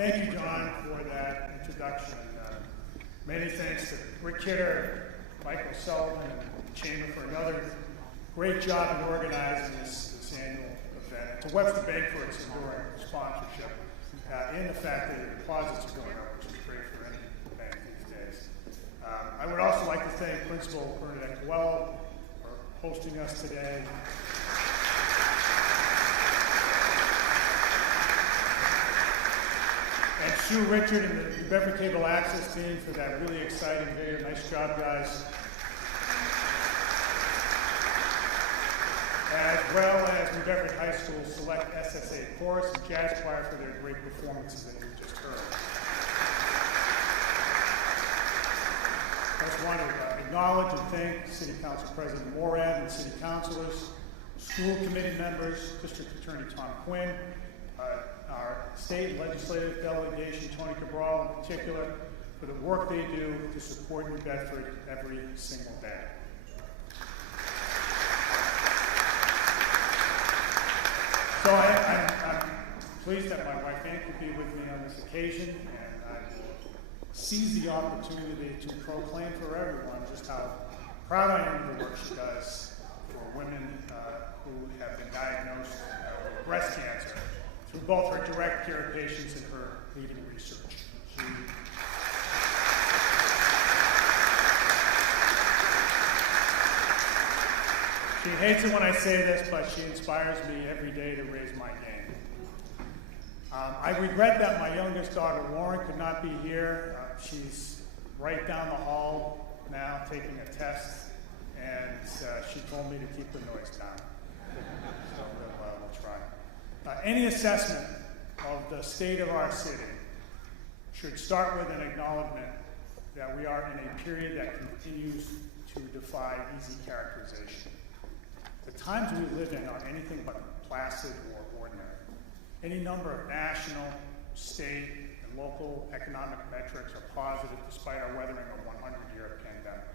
Thank you, John, for that introduction. Many thanks to Rick Kidder, Michael Sullivan, and the Chamber for another great job in organizing this annual event. To Webster Bank for its enduring sponsorship, and the fact that the deposits are going up, which is great for any bank these days. I would also like to thank Principal Bernadette Coelho for hosting us today. And Sue Richard and the Bedford Cable Access team for that really exciting video. Nice job, guys. As well as New Bedford High School Select SSA Chorus and Jazz Choir for their great performances that we just heard. I just want to acknowledge and thank City Council President Morad and City Councilors, school committee members, District Attorney Tom Quinn, our state legislative delegation, Tony Cabral in particular, for the work they do to support New Bedford every single day. So I'm pleased that my wife Ann could be with me on this occasion, and I will seize the opportunity to proclaim for everyone just how proud I am of the work she does for women who have been diagnosed with breast cancer, through both her direct care patients and her leading research. She hates it when I say this, but she inspires me every day to raise my game. I regret that my youngest daughter, Lauren, could not be here. She's right down the hall now taking a test, and she told me to keep the noise down. So we'll try. Any assessment of the state of our city should start with an acknowledgement that we are in a period that continues to defy easy characterization. The times we live in are anything but placid or ordinary. Any number of national, state, and local economic metrics are positive despite our weathering a 100-year pandemic.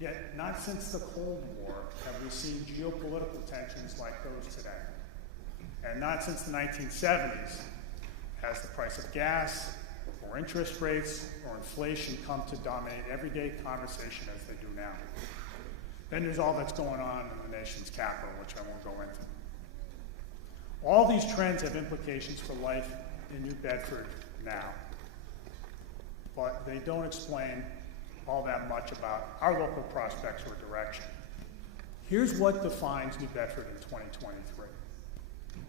Yet, not since the Cold War have we seen geopolitical tensions like those today. And not since the 1970s has the price of gas, or interest rates, or inflation come to dominate everyday conversation as they do now. Then there's all that's going on in the nation's capital, which I won't go into. All these trends have implications for life in New Bedford now, but they don't explain all that much about our local prospects or direction. Here's what defines New Bedford in 2023.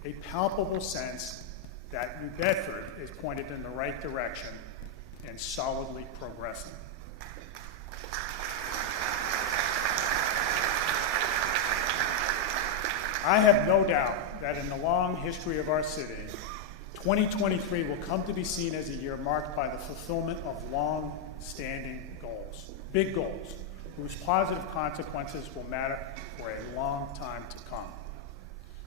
A palpable sense that New Bedford is pointed in the right direction and solidly progressing. I have no doubt that in the long history of our city, 2023 will come to be seen as a year marked by the fulfillment of long-standing goals, big goals, whose positive consequences will matter for a long time to come.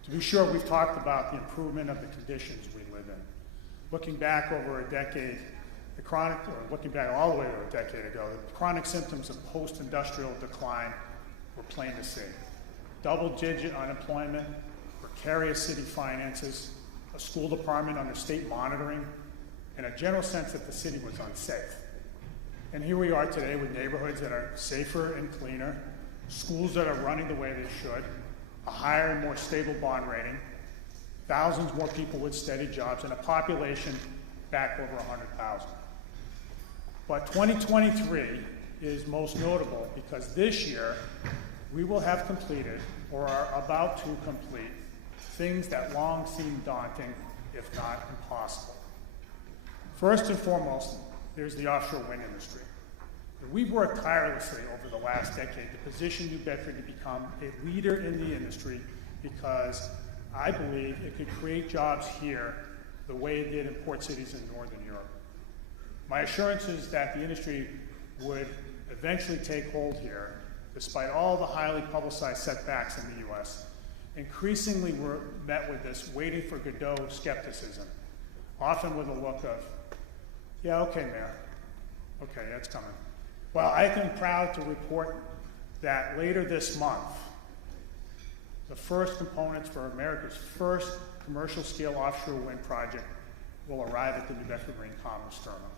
To be sure, we've talked about the improvement of the conditions we live in. Looking back over a decade, looking back all the way to a decade ago, the chronic symptoms of post-industrial decline were plain to see. Double-digit unemployment, precarious city finances, a school department under state monitoring, and a general sense that the city was unsafe. And here we are today with neighborhoods that are safer and cleaner, schools that are running the way they should, a higher and more stable bond rating, thousands more people with steady jobs, and a population back over 100,000. But 2023 is most notable because this year we will have completed, or are about to complete, things that long seemed daunting, if not impossible. First and foremost, there's the offshore wind industry. We've worked tirelessly over the last decade to position New Bedford to become a leader in the industry because I believe it could create jobs here the way it did in port cities in Northern Europe. My assurance is that the industry would eventually take hold here, despite all the highly publicized setbacks in the U.S. Increasingly, we're met with this waiting for Godot skepticism, often with a look of, yeah, okay, Mayor. Okay, that's coming. Well, I am proud to report that later this month, the first components for America's first commercial-scale offshore wind project will arrive at the New Bedford Marine Commerce Terminal.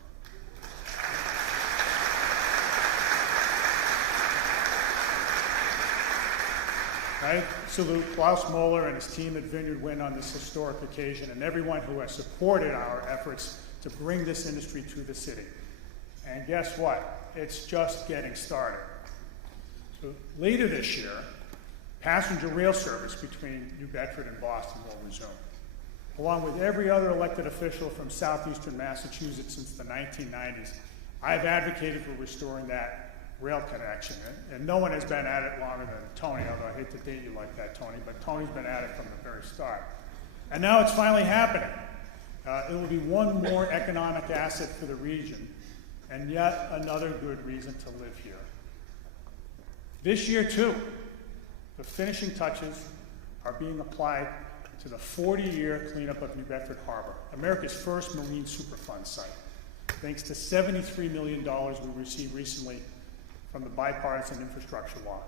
I salute Klaus Moeller and his team at Vineyard Wind on this historic occasion, and everyone who has supported our efforts to bring this industry to the city. And guess what? It's just getting started. So later this year, passenger rail service between New Bedford and Boston will resume. Along with every other elected official from southeastern Massachusetts since the 1990s, I've advocated for restoring that rail connection, and no one has been at it longer than Tony, although I hate to date you like that, Tony, but Tony's been at it from the very start. And now it's finally happening. It will be one more economic asset for the region, and yet another good reason to live here. This year, too, the finishing touches are being applied to the 40-year cleanup of New Bedford Harbor, America's first marine Superfund site, thanks to $73 million we received recently from the bipartisan infrastructure law.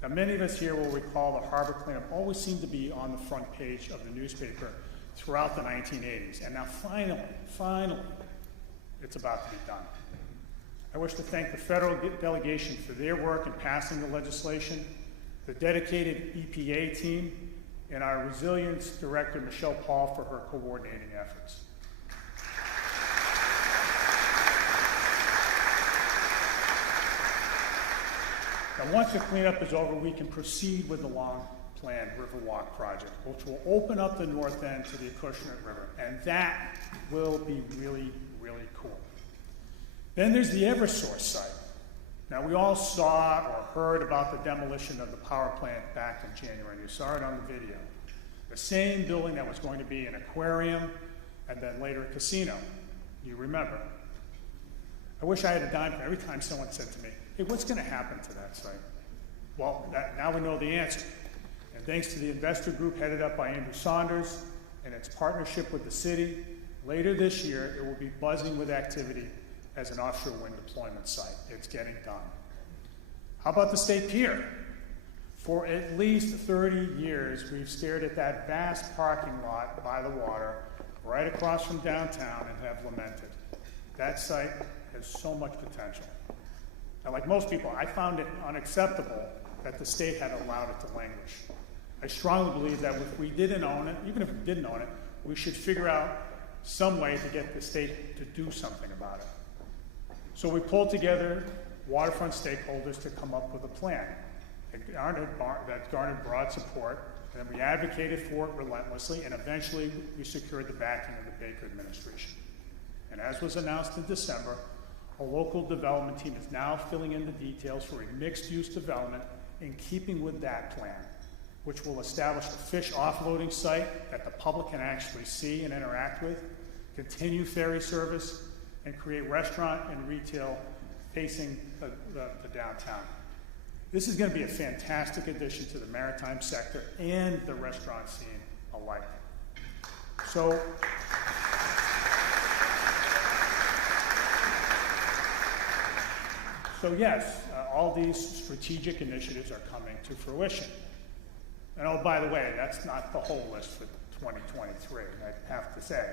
Now, many of us here will recall the harbor cleanup always seemed to be on the front page of the newspaper throughout the 1980s, and now finally, it's about to be done. I wish to thank the federal delegation for their work in passing the legislation, the dedicated EPA team, and our resilience director, Michelle Paul, for her coordinating efforts. Now, once the cleanup is over, we can proceed with the long-planned Riverwalk project, which will open up the north end to the Acushnet River, and that will be really, really cool. Then there's the Eversource site. Now, we all saw or heard about the demolition of the power plant back in January. You saw it on the video. The same building that was going to be an aquarium and then later a casino. You remember. I wish I had a dime for every time someone said to me, hey, what's going to happen to that site? Well, now we know the answer. And thanks to the investor group headed up by Andrew Saunders and its partnership with the city, later this year it will be buzzing with activity as an offshore wind deployment site. It's getting done. How about the State Pier? For at least 30 years, we've stared at that vast parking lot by the water right across from downtown and have lamented. That site has so much potential. Now, like most people, I found it unacceptable that the state had allowed it to languish. I strongly believe that if we didn't own it, even if we didn't own it, we should figure out some way to get the state to do something about it. So we pulled together waterfront stakeholders to come up with a plan that garnered broad support, and then we advocated for it relentlessly, and eventually we secured the backing of the Baker administration. And as was announced in December, a local development team is now filling in the details for a mixed-use development in keeping with that plan, which will establish a fish offloading site that the public can actually see and interact with, continue ferry service, and create restaurant and retail facing the downtown. This is going to be a fantastic addition to the maritime sector and the restaurant scene alike. So yes, all these strategic initiatives are coming to fruition. And oh, by the way, that's not the whole list for 2023, I have to say.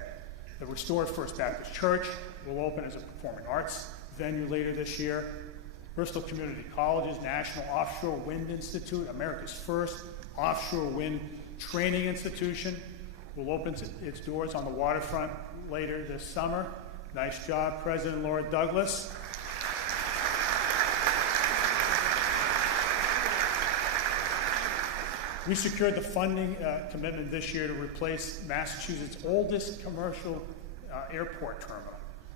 The restored First Baptist Church will open as a performing arts venue later this year. Bristol Community College's National Offshore Wind Institute, America's first offshore wind training institution, will open its doors on the waterfront later this summer. Nice job, President Laura Douglas. We secured the funding commitment this year to replace Massachusetts' oldest commercial airport terminal,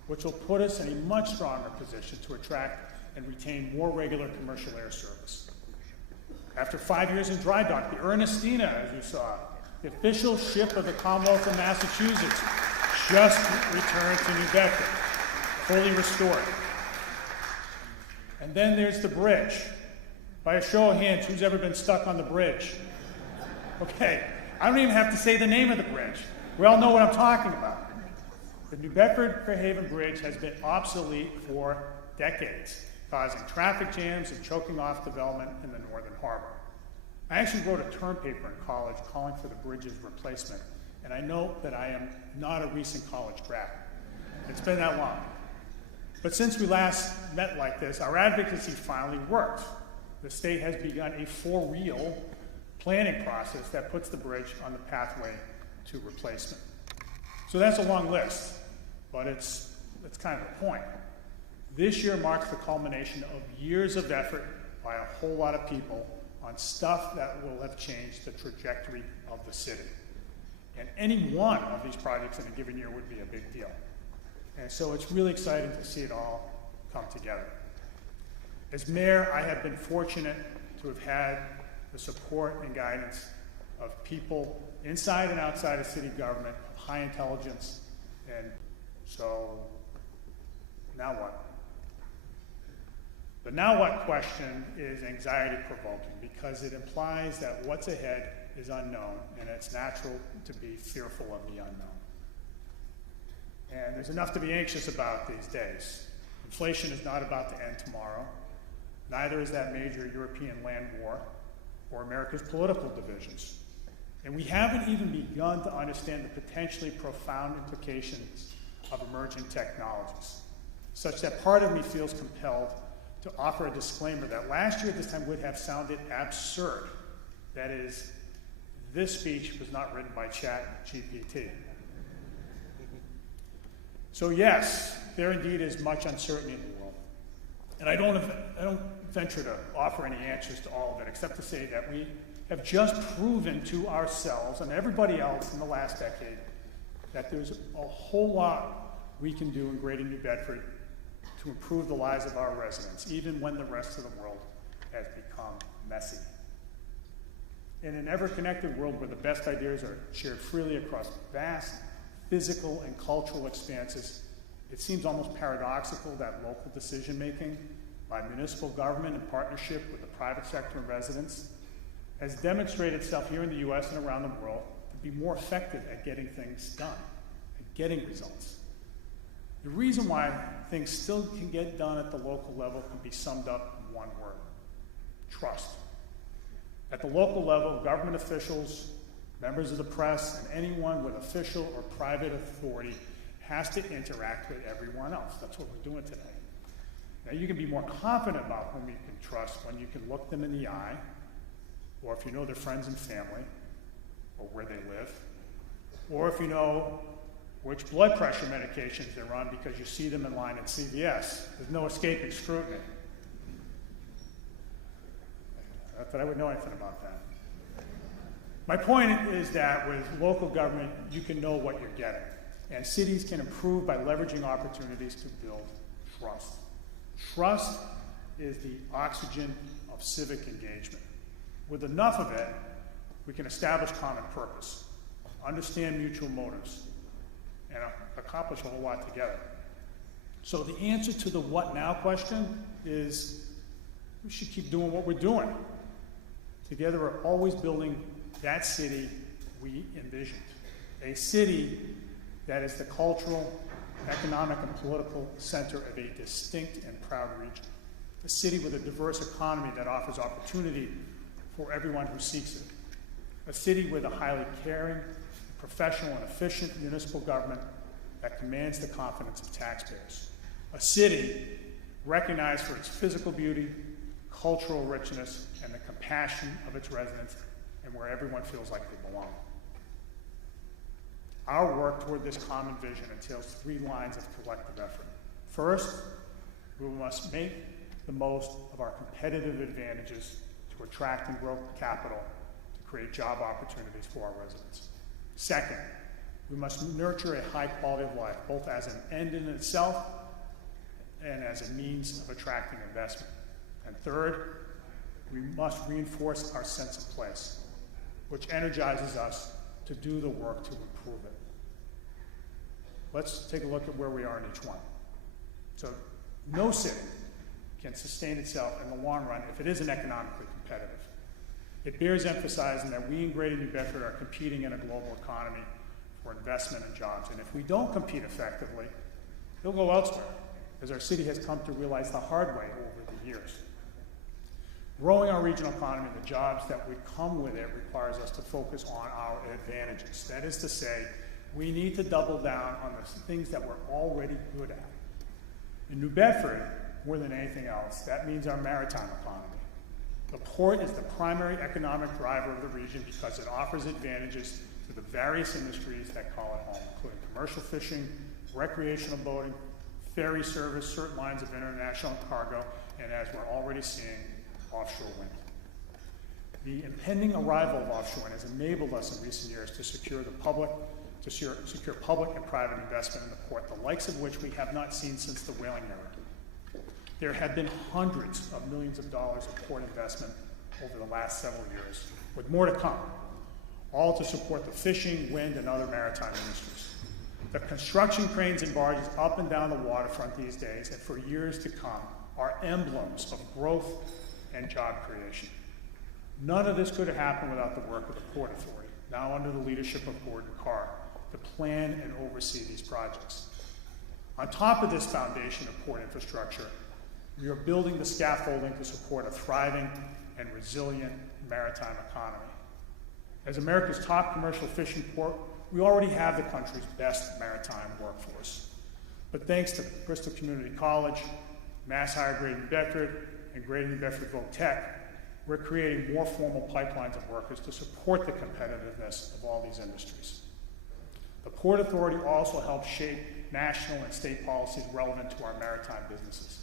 which will put us in a much stronger position to attract and retain more regular commercial air service. After 5 years in dry dock, the Ernestina, as you saw, the official ship of the Commonwealth of Massachusetts, just returned to New Bedford, fully restored. And then there's the bridge. By a show of hands, who's ever been stuck on the bridge? Okay, I don't even have to say the name of the bridge. We all know what I'm talking about. The New Bedford-Fairhaven Bridge has been obsolete for decades, causing traffic jams and choking off development in the Northern Harbor. I actually wrote a term paper in college calling for the bridge's replacement, And I know that I am not a recent college grad. It's been that long. But since we last met like this, our advocacy finally worked. The state has begun a for-real planning process that puts the bridge on the pathway to replacement. So that's a long list, but it's kind of the point. This year marks the culmination of years of effort by a whole lot of people on stuff that will have changed the trajectory of the city. And any one of these projects in a given year would be a big deal. And so it's really exciting to see it all come together. As mayor, I have been fortunate to have had the support and guidance of people inside and outside of city government of high intelligence. And so, now what? The now what question is anxiety provoking because it implies that what's ahead is unknown, and it's natural to be fearful of the unknown. And there's enough to be anxious about these days. Inflation is not about to end tomorrow. Neither is that major European land war or America's political divisions. And we haven't even begun to understand the potentially profound implications of emerging technologies, such that part of me feels compelled to offer a disclaimer that last year at this time would have sounded absurd. That is, this speech was not written by ChatGPT. So yes, there indeed is much uncertainty in the world. And I don't venture to offer any answers to all of it, except to say that we have just proven to ourselves and everybody else in the last decade that there's a whole lot we can do in Greater New Bedford to improve the lives of our residents, even when the rest of the world has become messy. In an ever-connected world where the best ideas are shared freely across vast physical and cultural expanses, it seems almost paradoxical that local decision-making by municipal government in partnership with the private sector and residents has demonstrated itself here in the US and around the world to be more effective at getting things done, at getting results. The reason why things still can get done at the local level can be summed up in one word: trust. At the local level, government officials, members of the press, and anyone with official or private authority has to interact with everyone else. That's what we're doing today. Now, you can be more confident about whom you can trust when you can look them in the eye, or if you know their friends and family, or where they live, or if you know which blood pressure medications they're on because you see them in line at CVS. There's no escaping scrutiny. Not that I would know anything about that. My point is that with local government, you can know what you're getting. And cities can improve by leveraging opportunities to build trust. Trust is the oxygen of civic engagement. With enough of it, we can establish common purpose, understand mutual motives, and accomplish a whole lot together. So the answer to the what now question is we should keep doing what we're doing. Together we're always building that city we envisioned. A city that is the cultural, economic, and political center of a distinct and proud region. A city with a diverse economy that offers opportunity for everyone who seeks it. A city with a highly caring, professional, and efficient municipal government that commands the confidence of taxpayers. A city recognized for its physical beauty, cultural richness, and the compassion of its residents, and where everyone feels like they belong. Our work toward this common vision entails 3 lines of collective effort. First, we must make the most of our competitive advantages to attract and grow capital to create job opportunities for our residents. Second, we must nurture a high quality of life, both as an end in itself and as a means of attracting investment. And third, we must reinforce our sense of place, which energizes us to do the work to improve it. Let's take a look at where we are in each one. So, no city can sustain itself in the long run if it isn't economically competitive. It bears emphasizing that we in Greater New Bedford are competing in a global economy for investment and jobs. And if we don't compete effectively, they'll go elsewhere, as our city has come to realize the hard way over the years. Growing our regional economy and the jobs that would come with it requires us to focus on our advantages. That is to say, we need to double down on the things that we're already good at. In New Bedford, more than anything else, that means our maritime economy. The port is the primary economic driver of the region because it offers advantages to the various industries that call it home, including commercial fishing, recreational boating, ferry service, certain lines of international cargo, and as we're already seeing, offshore wind. The impending arrival of offshore wind has enabled us in recent years to secure public and private investment in the port, the likes of which we have not seen since the whaling era. There have been hundreds of millions of dollars of port investment over the last several years, with more to come, all to support the fishing, wind, and other maritime industries. The construction cranes and barges up and down the waterfront these days, and for years to come, are emblems of growth and job creation. None of this could have happened without the work of the Port Authority, now under the leadership of Gordon Carr, to plan and oversee these projects. On top of this foundation of port infrastructure, we are building the scaffolding to support a thriving and resilient maritime economy. As America's top commercial fishing port, we already have the country's best maritime workforce. But thanks to Bristol Community College, Mass Higher Grade New Bedford, and Greater New Bedford Voc Tech, we're creating more formal pipelines of workers to support the competitiveness of all these industries. The Port Authority also helps shape national and state policies relevant to our maritime businesses.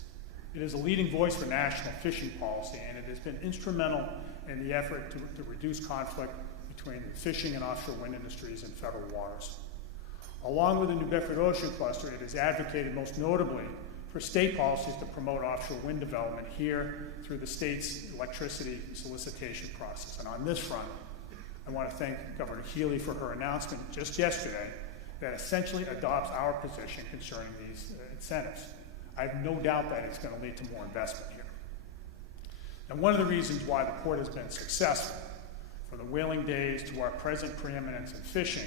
It is a leading voice for national fishing policy, and it has been instrumental in the effort to reduce conflict between the fishing and offshore wind industries in federal waters. Along with the New Bedford Ocean Cluster, it has advocated most notably for state policies to promote offshore wind development here through the state's electricity solicitation process. And on this front, I want to thank Governor Healy for her announcement just yesterday that essentially adopts our position concerning these incentives. I have no doubt that it's going to lead to more investment here. And one of the reasons why the port has been successful, from the whaling days to our present preeminence in fishing,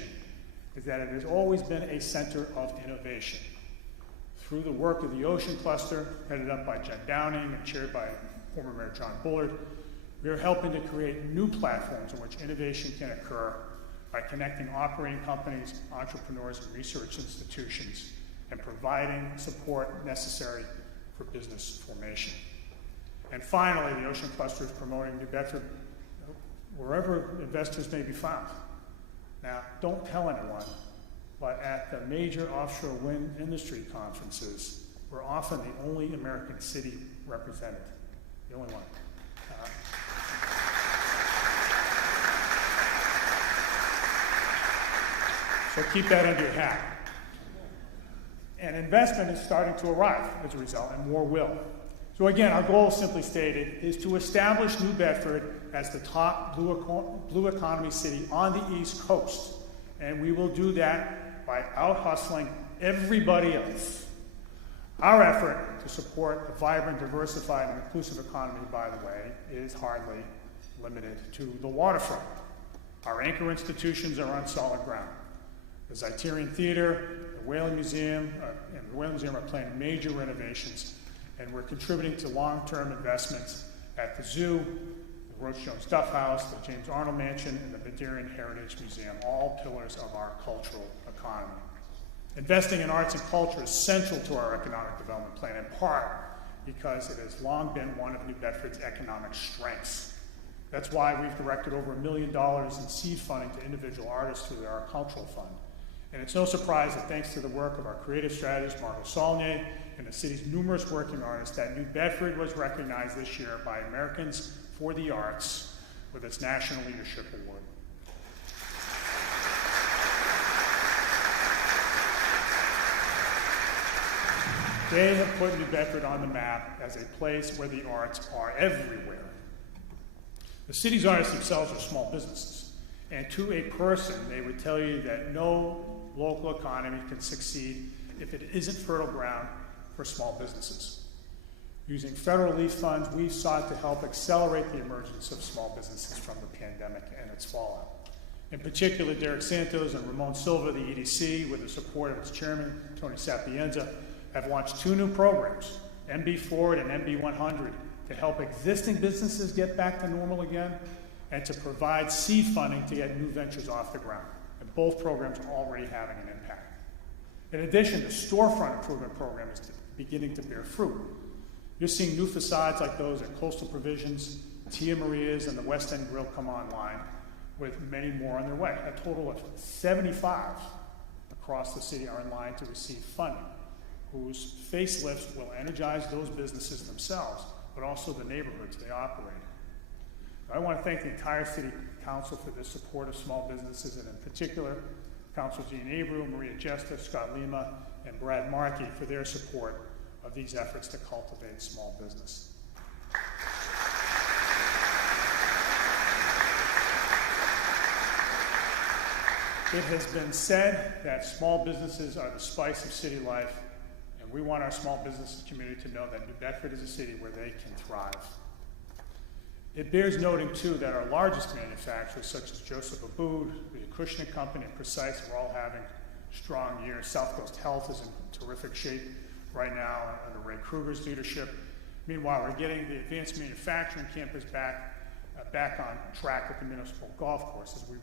is that it has always been a center of innovation. Through the work of the Ocean Cluster, headed up by Jen Downing and chaired by former Mayor John Bullard, we are helping to create new platforms in which innovation can occur by connecting operating companies, entrepreneurs, and research institutions, and providing support necessary for business formation. And finally, the Ocean Cluster is promoting New Bedford wherever investors may be found. Now, don't tell anyone, but at the major offshore wind industry conferences, we're often the only American city represented, the only one. So keep that under your hat. And investment is starting to arrive as a result, and more will. So again, our goal, simply stated, is to establish New Bedford as the top blue economy city on the East Coast. And we will do that by out-hustling everybody else. Our effort to support a vibrant, diversified, and inclusive economy, by the way, is hardly limited to the waterfront. Our anchor institutions are on solid ground. The Zeiterion Theater, the Whaling Museum, and the Whaling Museum are planning major renovations, and we're contributing to long-term investments at the zoo, the Roach Jones Duff House, the James Arnold Mansion, and the Bedford Heritage Museum, all pillars of our cultural economy. Investing in arts and culture is central to our economic development plan, in part because it has long been one of New Bedford's economic strengths. That's why we've directed over $1 million in seed funding to individual artists through our cultural fund. And it's no surprise that thanks to the work of our creative strategist, Margot Saulnier, and the city's numerous working artists, that New Bedford was recognized this year by Americans for the Arts with its National Leadership Award. They have put New Bedford on the map as a place where the arts are everywhere. The city's artists themselves are small businesses, and to a person, they would tell you that no local economy can succeed if it isn't fertile ground for small businesses. Using federal relief funds, we've sought to help accelerate the emergence of small businesses from the pandemic and its fallout. In particular, Derek Santos and Ramon Silva, the EDC, with the support of its chairman, Tony Sapienza, have launched 2 new programs, MB Forward and MB 100, to help existing businesses get back to normal again, and to provide seed funding to get new ventures off the ground. And both programs are already having an impact. In addition, the storefront improvement program is beginning to bear fruit. You're seeing new facades like those at Coastal Provisions, Tia Maria's, and the West End Grill come online, with many more on their way. A total of 75 across the city are in line to receive funding, whose facelifts will energize those businesses themselves, but also the neighborhoods they operate in. I want to thank the entire City Council for their support of small businesses, and in particular, Council Jean Abreu, Maria Jester, Scott Lima, and Brad Markey for their support of these efforts to cultivate small business. It has been said that small businesses are the spice of city life, and we want our small business community to know that New Bedford is a city where they can thrive. It bears noting, too, that our largest manufacturers, such as Joseph Abboud, the Acushnet Company, and Precise, are all having strong years. South Coast Health is in terrific shape right now under Ray Kruger's leadership. Meanwhile, we're getting the advanced manufacturing campus back on track at the municipal golf course as we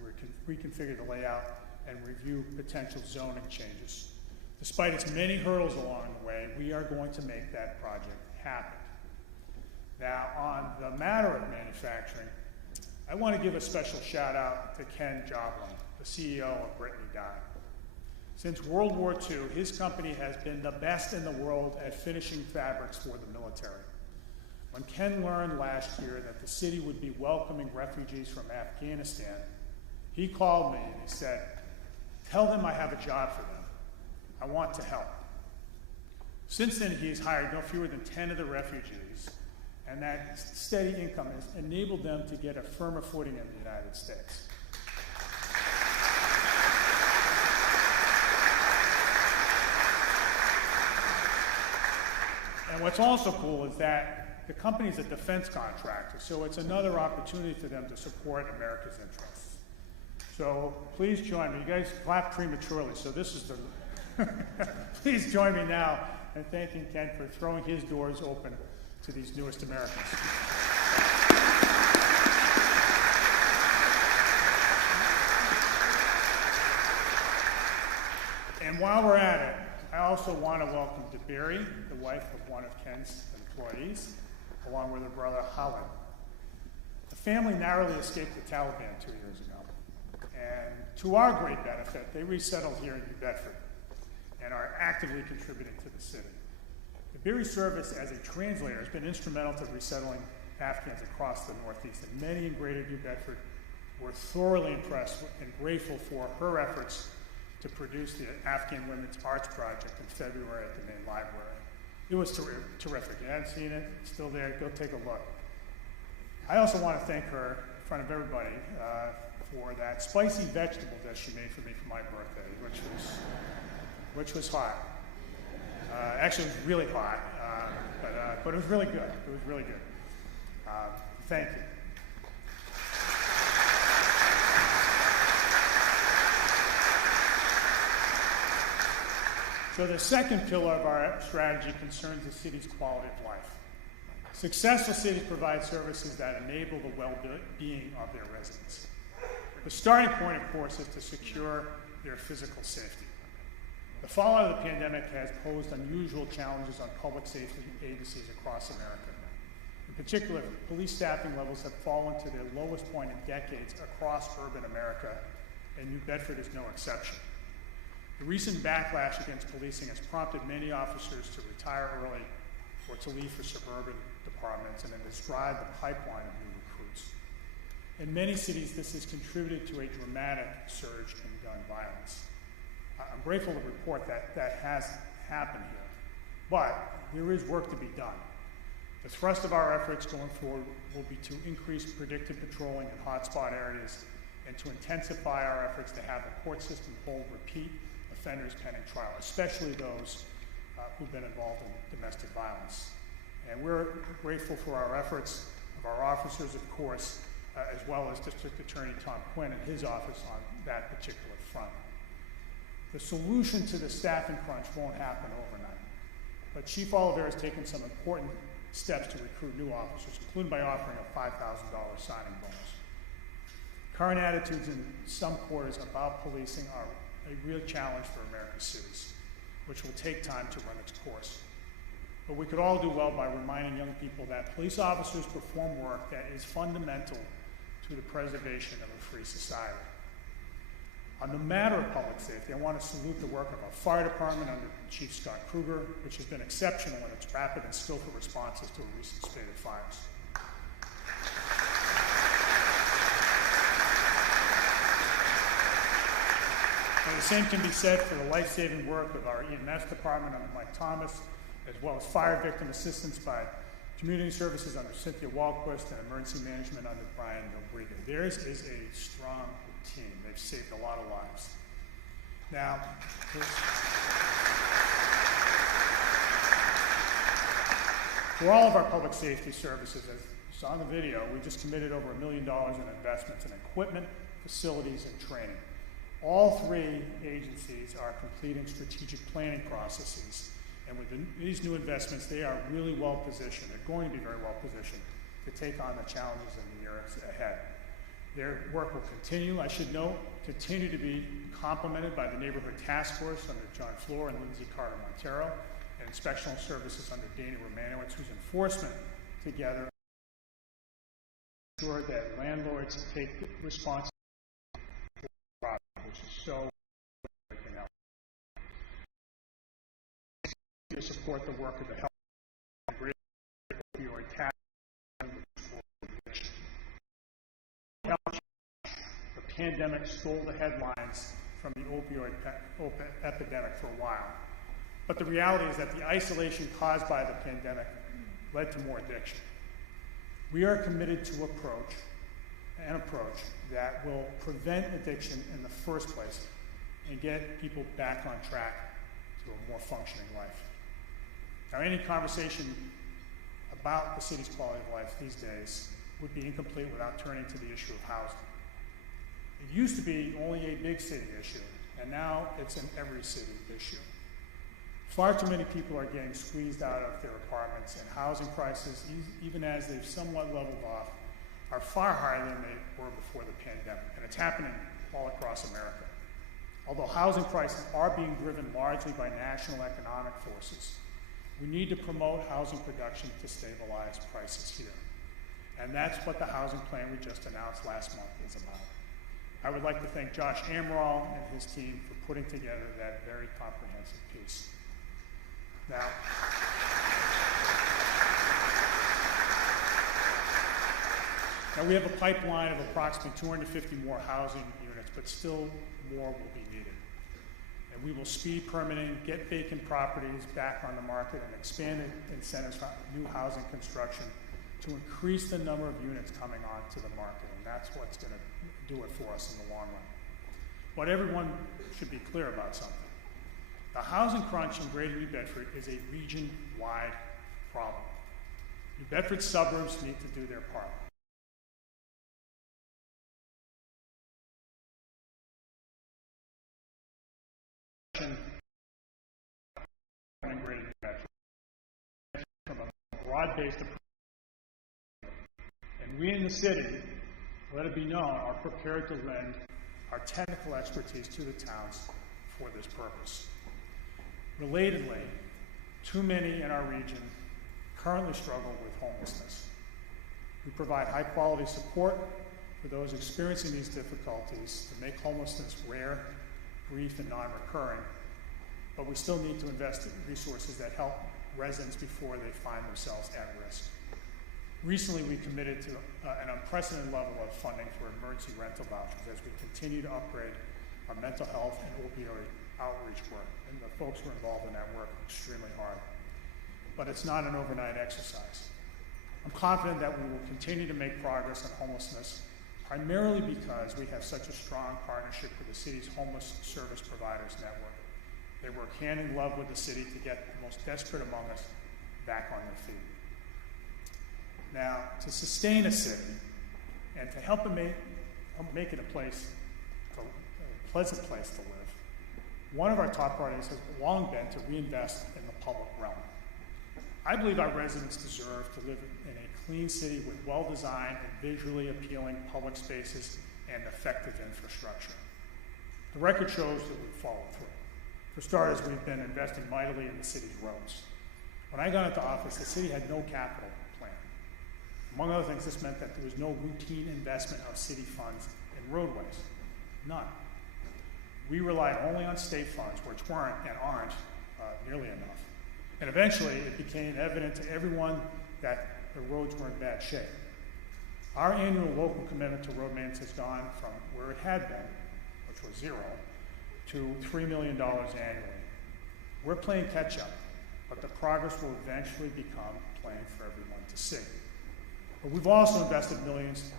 reconfigure the layout and review potential zoning changes. Despite its many hurdles along the way, we are going to make that project happen. Now, on the matter of manufacturing, I want to give a special shout out to Ken Joblin, the CEO of Brittany Dye. Since World War II, his company has been the best in the world at finishing fabrics for the military. When Ken learned last year that the city would be welcoming refugees from Afghanistan, he called me and he said, "Tell them I have a job for them. I want to help." Since then, he's hired no fewer than 10 of the refugees, and that steady income has enabled them to get a firmer footing in the United States. And what's also cool is that the company's a defense contractor, so it's another opportunity for them to support America's interests. So please join me. You guys clapped prematurely, so this is the... Please join me now in thanking Ken for throwing his doors open to these newest Americans. And while we're at it, I also want to welcome DeBerry, the wife of one of Ken's employees, along with her brother Holland. The family narrowly escaped the Taliban 2 years ago, and to our great benefit, they resettled here in New Bedford and are actively contributing to the city. DeBerry's service as a translator has been instrumental to resettling Afghans across the Northeast, and many in greater New Bedford were thoroughly impressed and grateful for her efforts to produce the Afghan Women's Arts Project in February at the main library. It was terrific. If you haven't seen it, it's still there. Go take a look. I also want to thank her in front of everybody for that spicy vegetable dish she made for me for my birthday, which was hot. Actually, it was really hot, but it was really good. It was really good. Thank you. So the second pillar of our strategy concerns the city's quality of life. Successful cities provide services that enable the well-being of their residents. The starting point, of course, is to secure their physical safety. The fallout of the pandemic has posed unusual challenges on public safety agencies across America. In particular, police staffing levels have fallen to their lowest point in decades across urban America, and New Bedford is no exception. The recent backlash against policing has prompted many officers to retire early or to leave for suburban departments, and it has driven the pipeline of new recruits. In many cities, this has contributed to a dramatic surge in gun violence. I'm grateful to report that that has happened here, but there is work to be done. The thrust of our efforts going forward will be to increase predictive patrolling in hotspot areas and to intensify our efforts to have the court system hold repeat offenders pending trial, especially those who've been involved in domestic violence. And we're grateful for our efforts of our officers, of course, as well as District Attorney Tom Quinn and his office on that particular front. The solution to the staffing crunch won't happen overnight, but Chief Oliver has taken some important steps to recruit new officers, including by offering a $5,000 signing bonus. Current attitudes in some quarters about policing are a real challenge for America's cities, which will take time to run its course. But we could all do well by reminding young people that police officers perform work that is fundamental to the preservation of a free society. On the matter of public safety, I want to salute the work of our fire department under Chief Scott Kruger, which has been exceptional in its rapid and skillful responses to a recent spate of fires. And the same can be said for the life-saving work of our EMS department under Mike Thomas, as well as fire victim assistance by community services under Cynthia Walquist and emergency management under Brian Nobriga. Theirs is a strong team. They've saved a lot of lives. Now, for all of our public safety services, as you saw in the video, we just committed over $1 million in investments in equipment, facilities, and training. All three agencies are completing strategic planning processes. And with these new investments, they are really well positioned. They're going to be very well positioned to take on the challenges in the years ahead. Their work will continue, I should note, continue to be complemented by the Neighborhood Task Force under John Floor and Lindsay Carter Montero, and Inspectional Services under Dana Romanowitz, whose enforcement together ensure that landlords take responsibility for the product, which is so everything else. To support the work of the health and great opioid task force. The pandemic stole the headlines from the opioid epidemic for a while. But the reality is that the isolation caused by the pandemic led to more addiction. We are committed to an approach that will prevent addiction in the first place and get people back on track to a more functioning life. Now, any conversation about the city's quality of life these days would be incomplete without turning to the issue of housing. It used to be only a big city issue, and now it's an every city issue. Far too many people are getting squeezed out of their apartments, and housing prices, even as they've somewhat leveled off, are far higher than they were before the pandemic, and it's happening all across America. Although housing prices are being driven largely by national economic forces, we need to promote housing production to stabilize prices here. And that's what the housing plan we just announced last month is about. I would like to thank Josh Amaral and his team for putting together that very comprehensive piece. Now, we have a pipeline of approximately 250 more housing units, but still more will be needed. And we will speed permitting, get vacant properties back on the market, and expand incentives for new housing construction to increase the number of units coming onto the market. And that's what's going to do it for us in the long run. But everyone should be clear about something. The housing crunch in Greater New Bedford is a region-wide problem. New Bedford suburbs need to do their part. From a broad-based approach. And we in the city, let it be known, are prepared to lend our technical expertise to the towns for this purpose. Relatedly, too many in our region currently struggle with homelessness. We provide high-quality support for those experiencing these difficulties to make homelessness rare, brief, and non-recurring, but we still need to invest in resources that help residents before they find themselves at risk. Recently, we committed to an unprecedented level of funding for emergency rental vouchers as we continue to upgrade our mental health and opioid outreach work. And the folks who are involved in that work are extremely hard. But it's not an overnight exercise. I'm confident that we will continue to make progress on homelessness, primarily because we have such a strong partnership with the city's homeless service providers network. They work hand in glove with the city to get the most desperate among us back on their feet. Now, to sustain a city and to help it make it a pleasant place to live, one of our top priorities has long been to reinvest in the public realm. I believe our residents deserve to live in a clean city with well-designed and visually appealing public spaces and effective infrastructure. The record shows that we've followed through. For starters, we've been investing mightily in the city's roads. When I got into office, the city had no capital plan. Among other things, this meant that there was no routine investment of city funds in roadways. None. We relied only on state funds, which weren't and aren't nearly enough. And eventually, it became evident to everyone that the roads were in bad shape. Our annual local commitment to road maintenance has gone from where it had been, which was zero, to $3 million annually. We're playing catch up, but the progress will eventually become plain for everyone to see. But we've also invested millions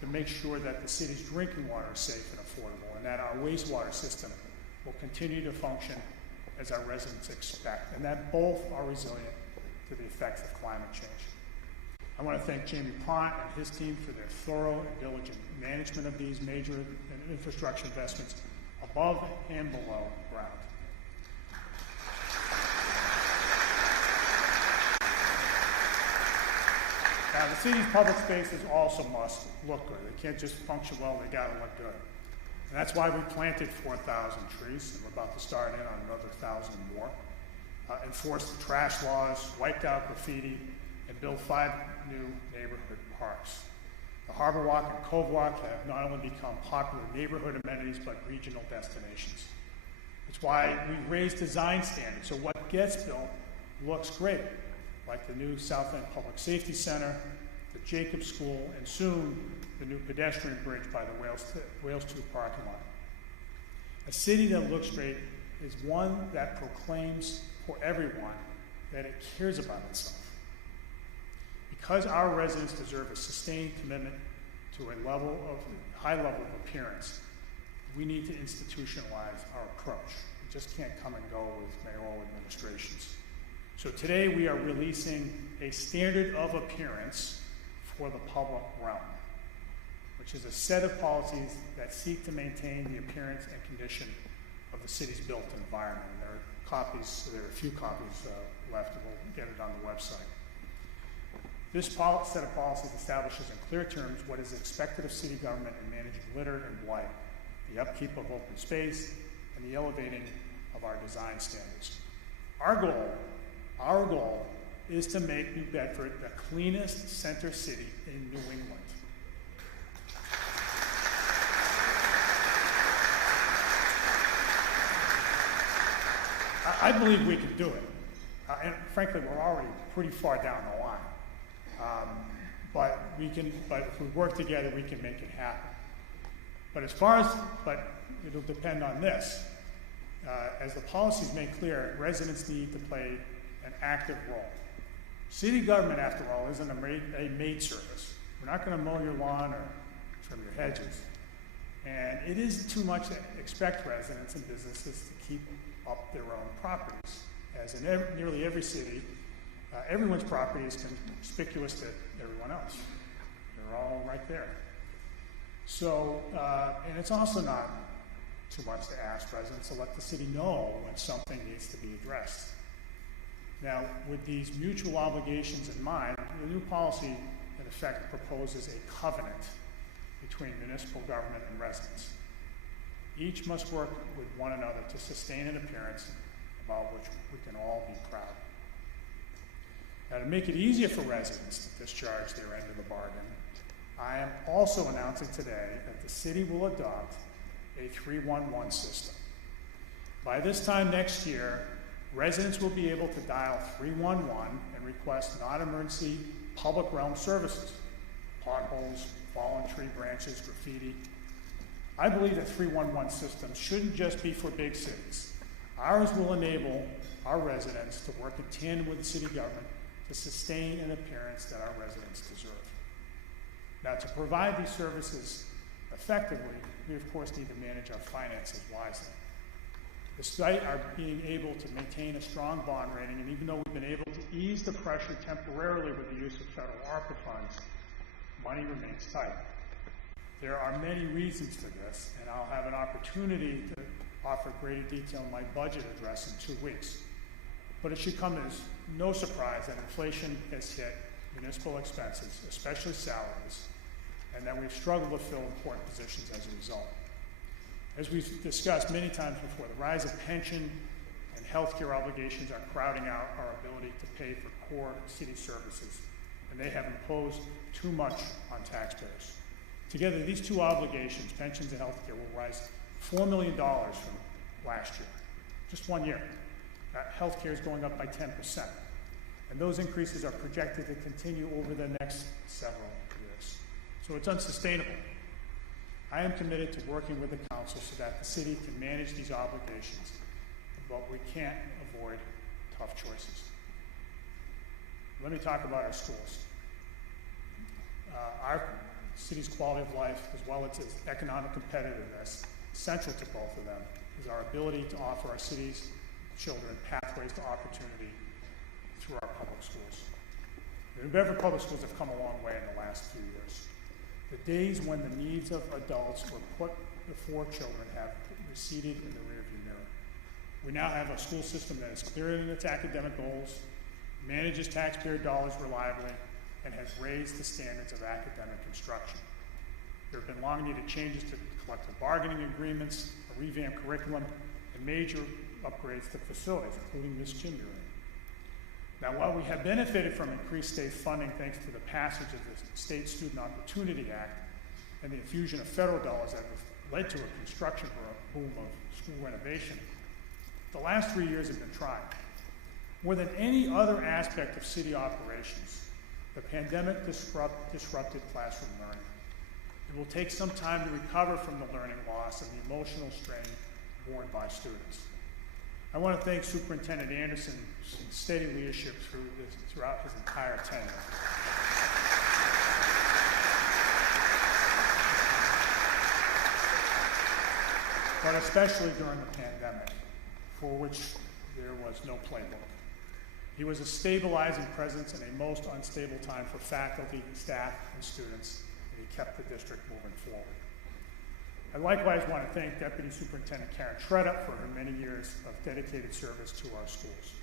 to make sure that the city's drinking water is safe and affordable, and that our wastewater system will continue to function as our residents expect, and that both are resilient to the effects of climate change. I want to thank Jamie Pont and his team for their thorough and diligent management of these major infrastructure investments above and below ground. Now, the city's public spaces also must look good. They can't just function well, they gotta look good. And that's why we planted 4,000 trees, and we're about to start in on another 1,000 more. Enforced the trash laws, wiped out graffiti, and built 5 new neighborhood parks. The Harbor Walk and Cove Walk have not only become popular neighborhood amenities, but regional destinations. It's why we raised design standards, so what gets built looks great, like the new South End Public Safety Center, the Jacobs School, and soon the new pedestrian bridge by the Wales 2 parking lot. A city that looks great is one that proclaims for everyone that it cares about itself. Because our residents deserve a sustained commitment to a high level of appearance, we need to institutionalize our approach. We just can't come and go with mayoral administrations. So today we are releasing a standard of appearance for the public realm, which is a set of policies that seek to maintain the appearance and condition of the city's built environment. And there are a few copies left, and we'll get it on the website. This set of policies establishes in clear terms what is expected of city government in managing litter and blight, the upkeep of open space, and the elevating of our design standards. Our goal is to make New Bedford the cleanest center city in New England. I believe we can do it. And frankly, we're already pretty far down the line. But if we work together, we can make it happen. But it'll depend on this. As the policies make clear, residents need to play an active role. City government, after all, isn't a maid service. We're not going to mow your lawn or trim your hedges. And it is too much to expect residents and businesses to keep up their own properties. As in nearly every city, everyone's property is conspicuous to everyone else. They're all right there. So, and it's also not too much to ask residents to let the city know when something needs to be addressed. Now, with these mutual obligations in mind, the new policy, in effect, proposes a covenant between municipal government and residents. Each must work with one another to sustain an appearance about which we can all be proud. Now, to make it easier for residents to discharge their end of the bargain, I am also announcing today that the city will adopt a 311 system. By this time next year, residents will be able to dial 311 and request non-emergency public realm services, potholes, fallen tree branches, graffiti. I believe that 311 systems shouldn't just be for big cities. Ours will enable our residents to work in tandem with the city government to sustain an appearance that our residents deserve. Now, to provide these services effectively, we of course need to manage our finances wisely. Despite our being able to maintain a strong bond rating, and even though we've been able to ease the pressure temporarily with the use of federal ARPA funds, money remains tight. There are many reasons for this, and I'll have an opportunity to offer greater detail in my budget address in 2 weeks. But it should come as no surprise that inflation has hit municipal expenses, especially salaries, and that we've struggled to fill important positions as a result. As we've discussed many times before, the rise of pension and healthcare obligations are crowding out our ability to pay for core city services, and they have imposed too much on taxpayers. Together, these two obligations, pensions and healthcare, will rise $4 million from last year, just 1 year. Healthcare is going up by 10%, and those increases are projected to continue over the next several years. So it's unsustainable. I am committed to working with the council so that the city can manage these obligations, but we can't avoid tough choices. Let me talk about our schools. Our city's quality of life, as well as its economic competitiveness, central to both of them, is our ability to offer our city's children pathways to opportunity through our public schools. The New Bedford public schools have come a long way in the last few years. The days when the needs of adults were put before children have receded in the rearview mirror. We now have a school system that is clearer in its academic goals, manages taxpayer dollars reliably, and has raised the standards of academic instruction. There have been long-needed changes to collective bargaining agreements, a revamped curriculum, and major upgrades to facilities, including this gym you're in. Now, while we have benefited from increased state funding thanks to the passage of the State Student Opportunity Act and the infusion of federal dollars that have led to a construction boom of school renovation, the last 3 years have been trying. More than any other aspect of city operations, the pandemic disrupted classroom learning. It will take some time to recover from the learning loss and the emotional strain borne by students. I want to thank Superintendent Anderson's steady leadership throughout his entire tenure. But especially during the pandemic, for which there was no playbook. He was a stabilizing presence in a most unstable time for faculty, staff, and students, and he kept the district moving forward. I likewise want to thank Deputy Superintendent Karen Tretta for her many years of dedicated service to our schools.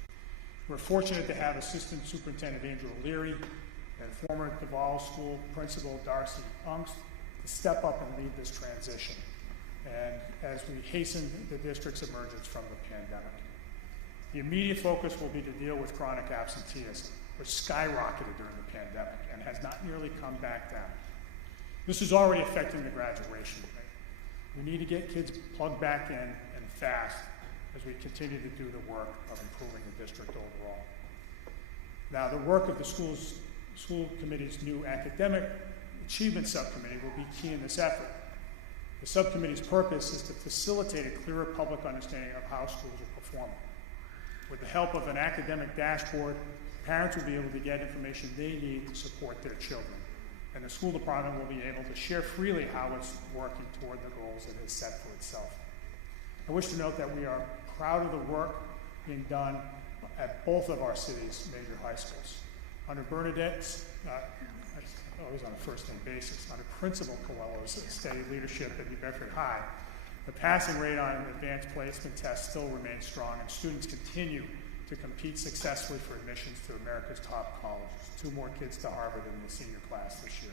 We're fortunate to have Assistant Superintendent Andrew O'Leary and former Duval School Principal Darcy Unks to step up and lead this transition, and as we hasten the district's emergence from the pandemic. The immediate focus will be to deal with chronic absenteeism, which skyrocketed during the pandemic and has not nearly come back down. This is already affecting the graduation rate. We need to get kids plugged back in and fast as we continue to do the work of improving the district overall. Now, the work of the school committee's new academic achievement subcommittee will be key in this effort. The subcommittee's purpose is to facilitate a clearer public understanding of how schools are performing. With the help of an academic dashboard, parents will be able to get information they need to support their children, and the school department will be able to share freely how it's working toward the goals it has set for itself. I wish to note that we are proud of the work being done at both of our city's major high schools. Under Bernadette's, always on a first-name basis, under Principal Coelho's steady leadership at New Bedford High, the passing rate on advanced placement tests still remains strong, and students continue to compete successfully for admissions to America's top colleges. 2 more kids to Harvard in the senior class this year.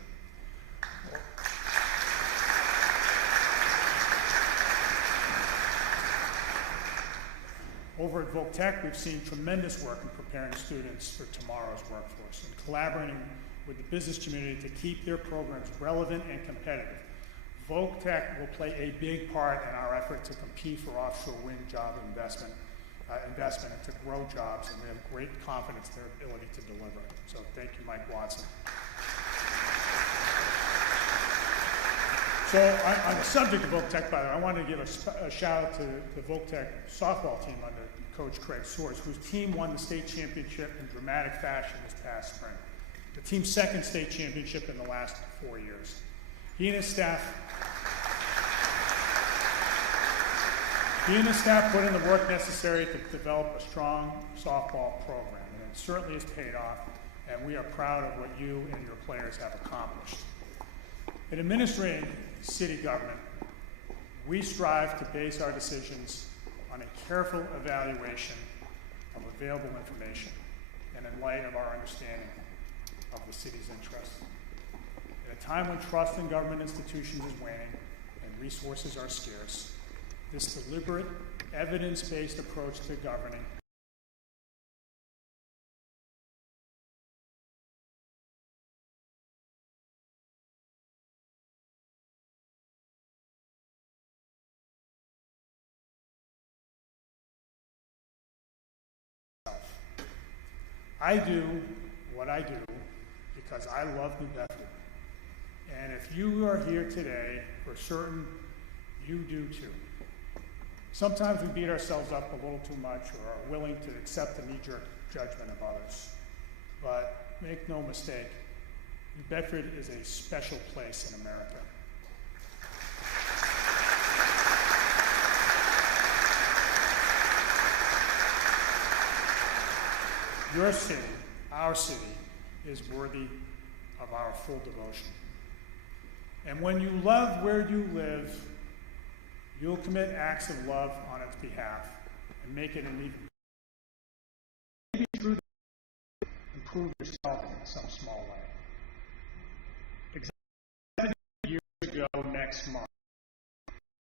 Over at Voc Tech, we've seen tremendous work in preparing students for tomorrow's workforce and collaborating with the business community to keep their programs relevant and competitive. Voc Tech will play a big part in our effort to compete for offshore wind job investment and to grow jobs, and we have great confidence in their ability to deliver. So thank you, Mike Watson. So on the subject of Voc Tech, by the way, I wanted to give a shout out to the Voc Tech softball team under Coach Craig Swords, whose team won the state championship in dramatic fashion this past spring. The team's second state championship in the last 4 years. He and his staff put in the work necessary to develop a strong softball program, and it certainly has paid off, and we are proud of what you and your players have accomplished. In administrating city government, we strive to base our decisions on a careful evaluation of available information and in light of our understanding of the city's interests. At a time when trust in government institutions is waning and resources are scarce, this deliberate, evidence-based approach to governing I do what I do because I love New Bedford. And if you are here today, for certain you do too. Sometimes we beat ourselves up a little too much or are willing to accept the knee-jerk judgment of others. But make no mistake, New Bedford is a special place in America. Your city, our city, is worthy of our full devotion. And when you love where you live, you'll commit acts of love on its behalf and make it an even maybe through that, improve yourself in some small way. Exactly years ago next month,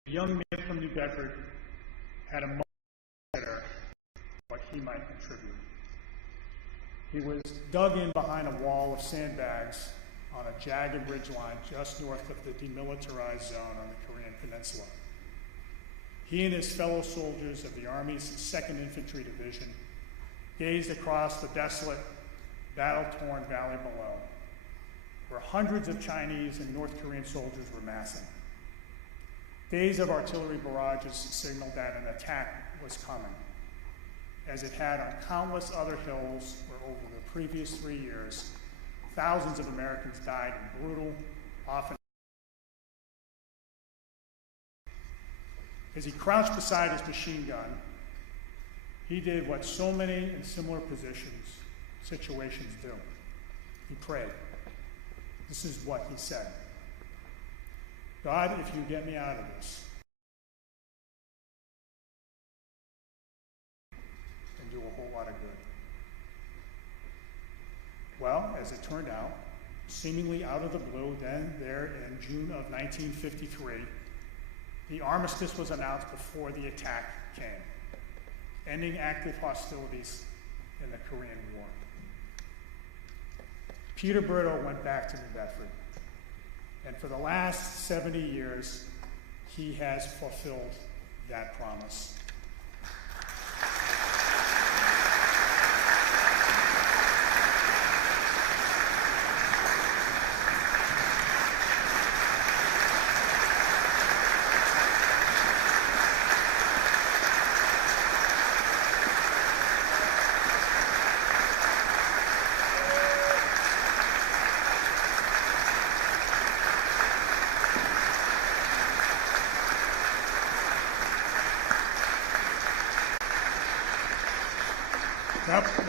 a young man from New Bedford had a moment to consider what he might contribute. He was dug in behind a wall of sandbags on a jagged ridgeline just north of the demilitarized zone on the Korean Peninsula. He and his fellow soldiers of the Army's 2nd Infantry Division gazed across the desolate, battle-torn valley below, where hundreds of Chinese and North Korean soldiers were massing. Days of artillery barrages signaled that an attack was coming, as it had on countless other hills where over the previous 3 years, thousands of Americans died in brutal, often. As he crouched beside his machine gun, he did what so many in similar situations do. He prayed. This is what he said. God, if you get me out of this, and do a whole lot of good. Well, as it turned out, seemingly out of the blue, then there in June of 1953, the armistice was announced before the attack came, ending active hostilities in the Korean War. Peter Brito went back to New Bedford, and for the last 70 years, he has fulfilled that promise.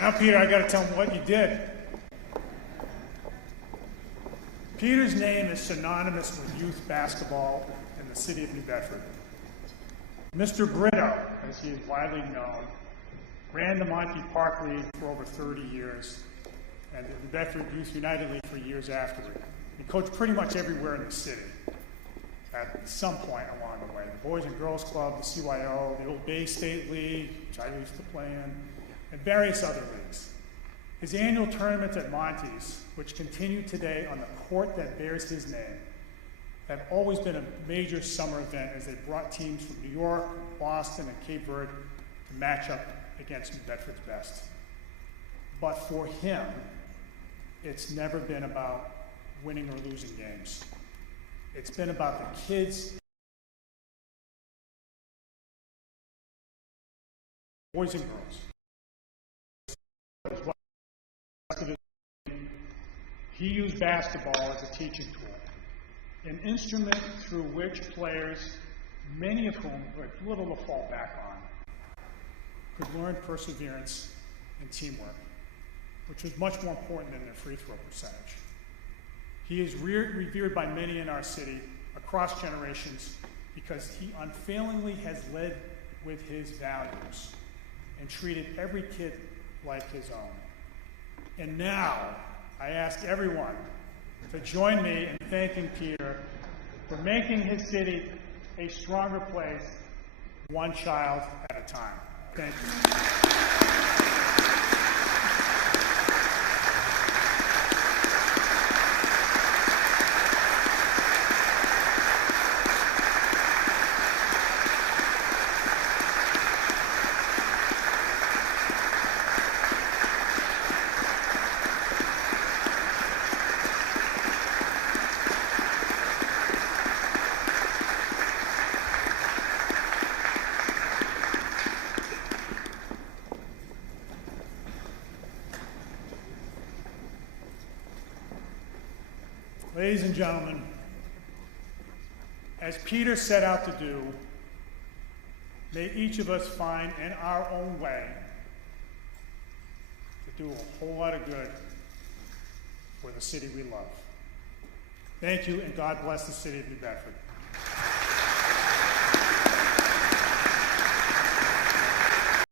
Now, Peter, I got to tell him what you did. Peter's name is synonymous with youth basketball in the city of New Bedford. Mr. Brito, as he is widely known, ran the Monty Park League for over 30 years and the New Bedford Youth United League for years afterward. He coached pretty much everywhere in the city at some point along the way. The Boys and Girls Club, the CYO, the Old Bay State League, which I used to play in, and various other leagues. His annual tournaments at Monty's, which continue today on the court that bears his name, have always been a major summer event as they brought teams from New York, Boston, and Cape Verde to match up against New Bedford's best. But for him, it's never been about winning or losing games. It's been about the kids, boys and girls. He used basketball as a teaching tool, an instrument through which players, many of whom had little to fall back on, could learn perseverance and teamwork, which was much more important than their free throw percentage. He is revered by many in our city across generations because he unfailingly has led with his values, and treated every kid like his own. And now, I ask everyone to join me in thanking Peter for making his city a stronger place, one child at a time. Thank you. Ladies and gentlemen, as Peter set out to do, may each of us find in our own way to do a whole lot of good for the city we love. Thank you, and God bless the city of New Bedford.